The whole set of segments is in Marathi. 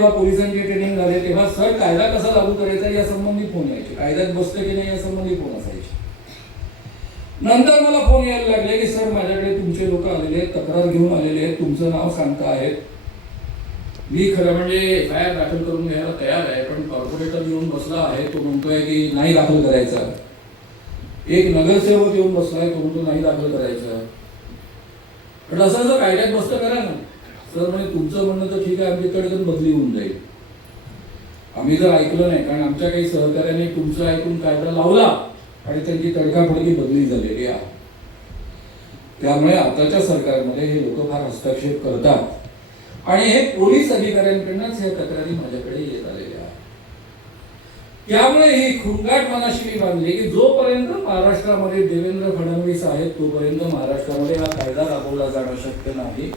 जेव्हा पोलिसांची ट्रेनिंग झाली तेव्हा सर कायदा कसा लागू करायचा या संबंधी फोन यायचे, कायद्यात बसतं की नाही या संबंधी फोन असायचे. नंतर मला फोन यायला लागले की सर माझ्याकडे तुमचे लोक आलेले आहेत, तक्रार घेऊन आलेले आहेत, तुमचं नाव सांगता आहेत. मी खरं म्हणजे एफआयआर दाखल करून घ्यायला तयार आहे, पण कॉर्पोरेटर येऊन बसला आहे, तो म्हणतोय की नाही दाखल करायचा. एक नगरसेवक येऊन बसलाय, तो म्हणतो नाही दाखल करायचा. पण असं जर कायद्यात बसतं करा ना. सर म्हणजे तुमचं म्हणणं तर ठीक आहे, आमच्याकडे बदली होऊन जाईल. आम्ही जर ऐकलं नाही, कारण आमच्या काही सहकार्याने तुमचं ऐकून कायदा लावला आणि त्यांची तडकाफडकी बदली झालेली आहे. त्यामुळे आताच्या सरकारमध्ये हे लोक फार हस्तक्षेप करतात आणि हे पोलीस अधिकाऱ्यांकडूनच हे तक्रारी माझ्याकडे येत आलेल्या आहेत. त्यामुळे ही खुंगाट मनाशी मी बांधली की जोपर्यंत महाराष्ट्रामध्ये देवेंद्र फडणवीस आहेत तोपर्यंत महाराष्ट्रामध्ये हा कायदा राबवला जाणं शक्य नाही.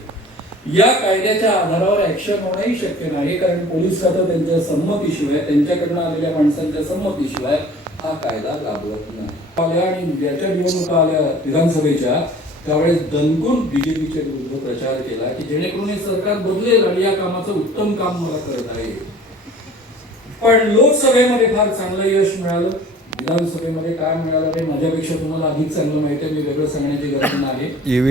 या कायद्याच्या आधारावर ऍक्शन होणंही शक्य नाही, कारण पोलीस खातं त्यांच्या संमतीशिवाय, त्यांच्याकडनं आलेल्या माणसांच्या संमतीशिवाय हा कायदा राबवत नाही. आणि ज्याच्या निवडणुका आल्या विधानसभेच्या त्यावेळेस दणकून बीजेपीच्या विरुद्ध प्रचार केला की जेणेकरून हे सरकार बदलेल आणि या कामाचं उत्तम काम मला करता येईल. पण लोकसभेमध्ये फार चांगलं यश मिळालं, विधानसभेमध्ये काय मिळालं हे माझ्यापेक्षा तुम्हाला अधिक चांगलं माहिती आहे. मी वेगळं सांगण्याची गरज नाही.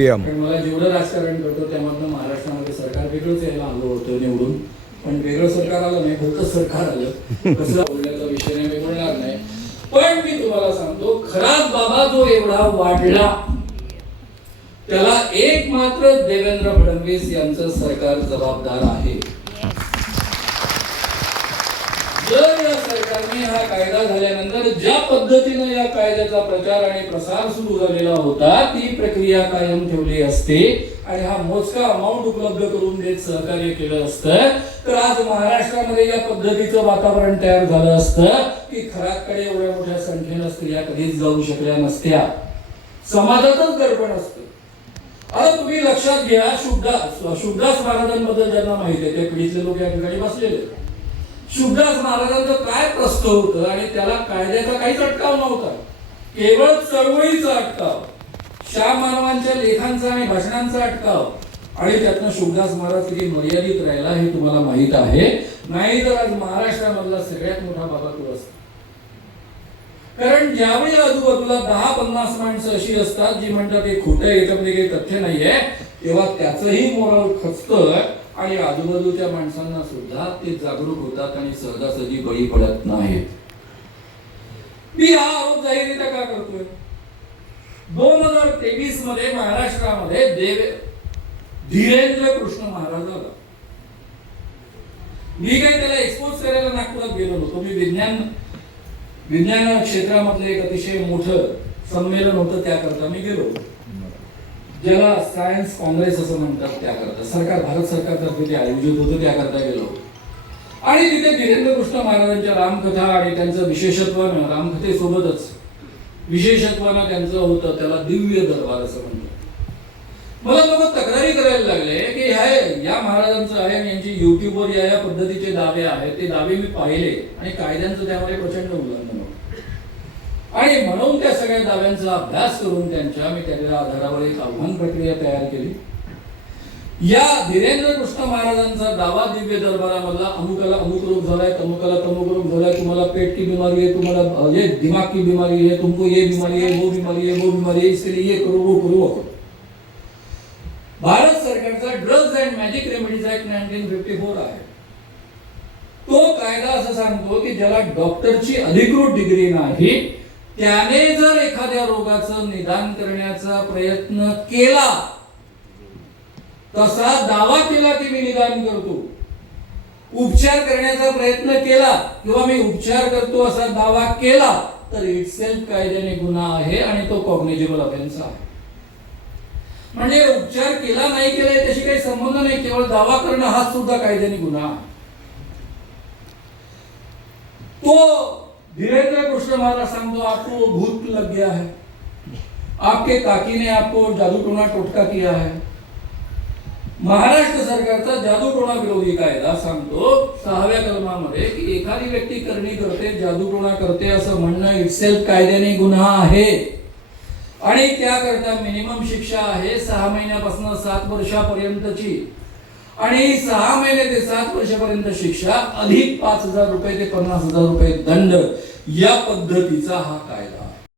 पण मला जेवढं राजकारण करतो त्यामधनं महाराष्ट्रामध्ये सरकार वेगळंच यायला आलं होतं निवडून, पण वेगळं सरकार आलं नाही, फक्त सरकार आलं. कसं बोलण्याचा विषय नाही, मी बोलणार नाही. पण मी तुम्हाला सांगतो, खराब बाबा जो एवढा वाढला त्याला एक मात्र देवेंद्र फडणवीस यांचं सरकार जबाबदार आहे. जर या सरकारने हा कायदा झाल्यानंतर ज्या पद्धतीने या कायद्याचा प्रचार आणि प्रसार सुरू झालेला होता ती प्रक्रिया कायम ठेवली असते आणि हा मोजका अमाऊंट उपलब्ध करून देत सहकार्य केलं असतं तर आज महाराष्ट्रामध्ये या पद्धतीचं वातावरण तयार झालं असतं की खराकडे एवढ्या मोठ्या संख्येनं स्त्रिया कधीच जाऊ शकल्या नसत्या. समाजातच दडपण असतं. आता तुम्ही लक्षात घ्या, शुभदास महाराजांबद्दल ज्यांना माहिती आहे ते पिढीतले लोक या ठिकाणी बसलेले. शुभदास महाराजांचं काय प्रश्न होतं आणि त्याला कायद्याचा काहीच अटकाव नव्हता, केवळ चळवळीचा अटकाव, शाह मानवांच्या लेखांचा आणि भाषणांचा अटकाव. आणि त्यातनं शुभदास महाराज किती मर्यादित राहिला हे तुम्हाला माहित आहे. नाही तर आज महाराष्ट्रामधला सगळ्यात मोठा बाबा तो असतो. कारण ज्यावेळी आजूबाजूला 10-50 माणसं अशी असतात जी म्हणतात हे खोटं, याच्यामध्ये काही तथ्य नाहीये, तेव्हा त्याचंही मोराल खचतं आणि आजूबाजूच्या माणसांना सुद्धा ते जागरूक होतात आणि सहजासहजी बळी पडत नाहीत. मी हा आरोप जाहीररित्या का करतोय? 2023 मध्ये महाराष्ट्रामध्ये धीरेंद्र कृष्ण महाराज आला. मी काही त्याला एक्सपोज करायला नागपुरात गेलो नव्हतो. मी विज्ञान क्षेत्रामधलं एक अतिशय मोठं संमेलन होतं त्याकरता मी गेलो, ज्याला सायन्स काँग्रेस असं म्हणतात. त्याकरता भारत सरकारतर्फे ते आयोजित होतं, त्याकरता गेलो. आणि तिथे धीरेंद्र कृष्ण महाराजांच्या रामकथा आणि त्यांचं विशेषत्वानं, रामकथेसोबतच विशेषत्वानं त्यांचं होतं, त्याला दिव्य दरबार असं म्हणतात. मला लोक तक्रारी करायला लागले की या महाराजांचं आहे आणि यांची युट्यूबवर या पद्धतीचे दावे आहेत. ते दावे मी पाहिले आणि कायद्यांचं त्यामध्ये प्रचंड उल्लंघन होतं. आणि म्हणून त्या सगळ्या दाव्यांचा अभ्यास करून मी त्याच्या आधारावर एक आव्हान प्रक्रिया तयार केली. या धीरेंद्र कृष्ण महाराजांचा दावा दिव्य दरबारामधला अमुकाला अमुक रोग झालाय, तमुकाला तमुक रोग झालाय, तुम्हाला पेट की बीमारी है, तुम्हाला ये दिमाग की बीमारी है, तुमको ये बीमारी है, वो बीमारी है, वो बीमारी है, इसके लिए ये करो, वो करो, वो करो. भारत सरकारचा drugs and magic remedies act 1954 आहे. तो कायदा असं सांगतो की ज्याला डॉक्टरची अधिकृत डिग्री नाही त्याने जर एखाद्या रोगाचं निदान करण्याचा प्रयत्न केला, तसा दावा केला की मी निदान करतो, उपचार करण्याचा प्रयत्न केला किंवा मी उपचार करतो असा दावा केला तर इटसेल्फ कायद्याने गुन्हा आहे आणि तो कॉग्निजेबल ऑफेन्स आहे. म्हणजे उपचार केला नाही केला त्याशी काही संबंध नाही, केवळ दावा करणं हा सुद्धा कायद्याने गुन्हा आहे. तो धीरेंद्र कृष्ण महाराज सांगतो आपको भूत लग गया है, आपके काकी ने आपको जादू टोना टोटका किया है. महाराष्ट्र सरकारचा जादू टोना विरोधी कायदा सांगतो 6व्या कलमामध्ये की एखादी व्यक्ती करणी करते, जादू टोना करते असं म्हणणं इटसेल्फ कायद्याने गुन्हा आहे आणि त्याकरता मिनिमम शिक्षा आहे 6 महिन्यापासून 7 वर्षापर्यंतची. आणि 6 महिने ते 7 वर्षापर्यंत शिक्षा अधिक 5,000 रुपये ते 50,000 रुपये दंड या पद्धतीचा हा कायदा.